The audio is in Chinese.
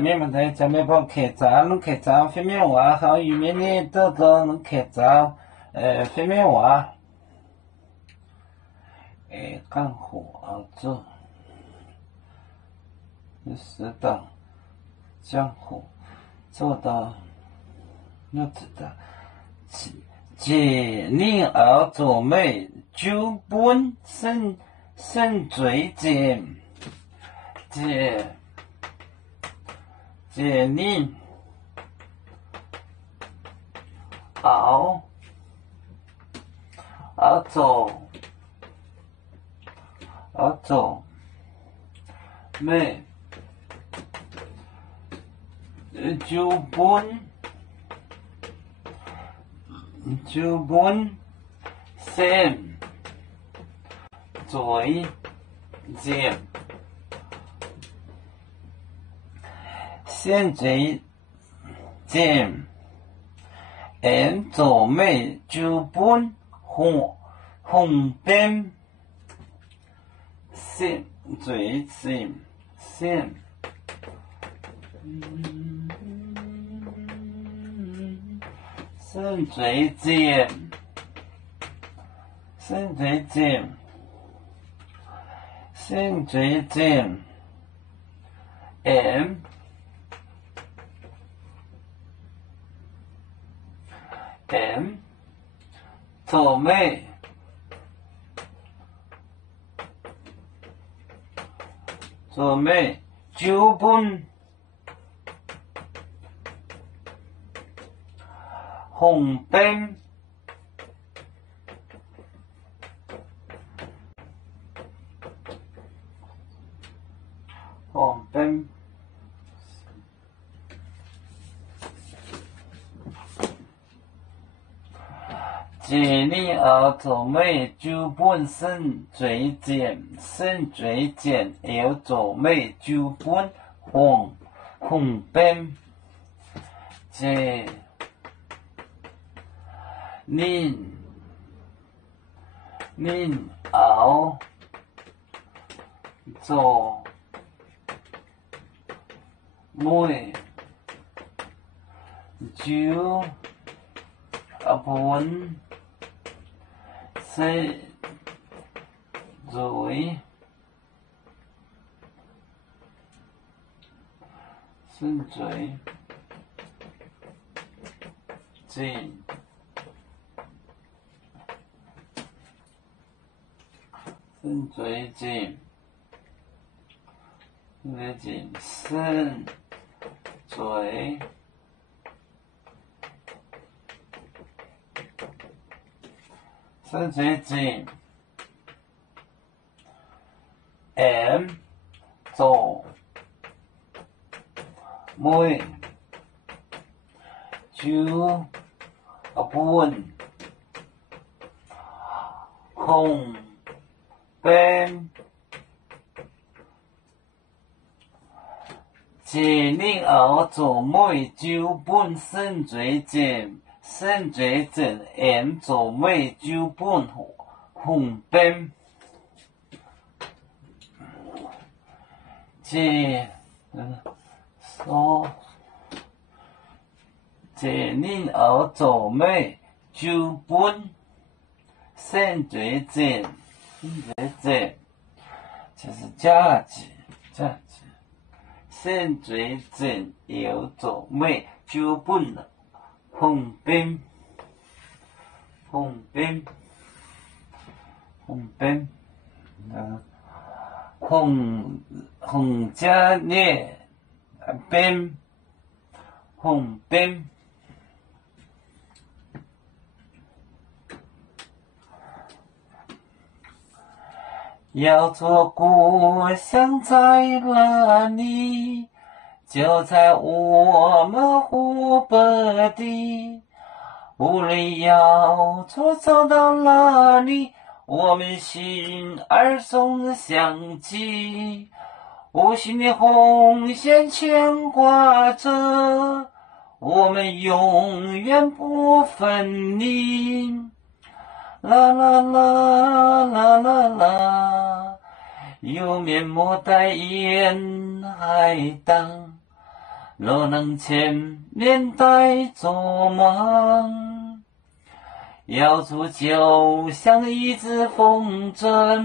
面问题就面包客栈，侬客栈方面话，好有面呢得到侬客栈方面话，干活熬做，适当江湖做到要知道，借令而作美，就本生罪见，借令而作美，就本生罪见。现罪见，按作美就本红边，现罪见，现罪见，现罪见，现罪见，按作美就本红边，借令而作美，就本生罪见，生罪见而作美，就本红边，借令而作美，就本生罪见，生罪见，生罪见，按作美，就本红边，借令而作美，就本生罪见，生罪见按作美，就本红边，借令而作美，就本生罪见，就是价值，生罪见而作美，就本红边，红加烈边，红边。要做故乡在哪里？就在我们湖北地。无论要走到哪里，我们心儿总相系。无形的红线牵挂着，我们永远不分离。啦啦啦啦啦啦，有面莫待言还当，若能前面待做梦，要煮酒香一枝风筝。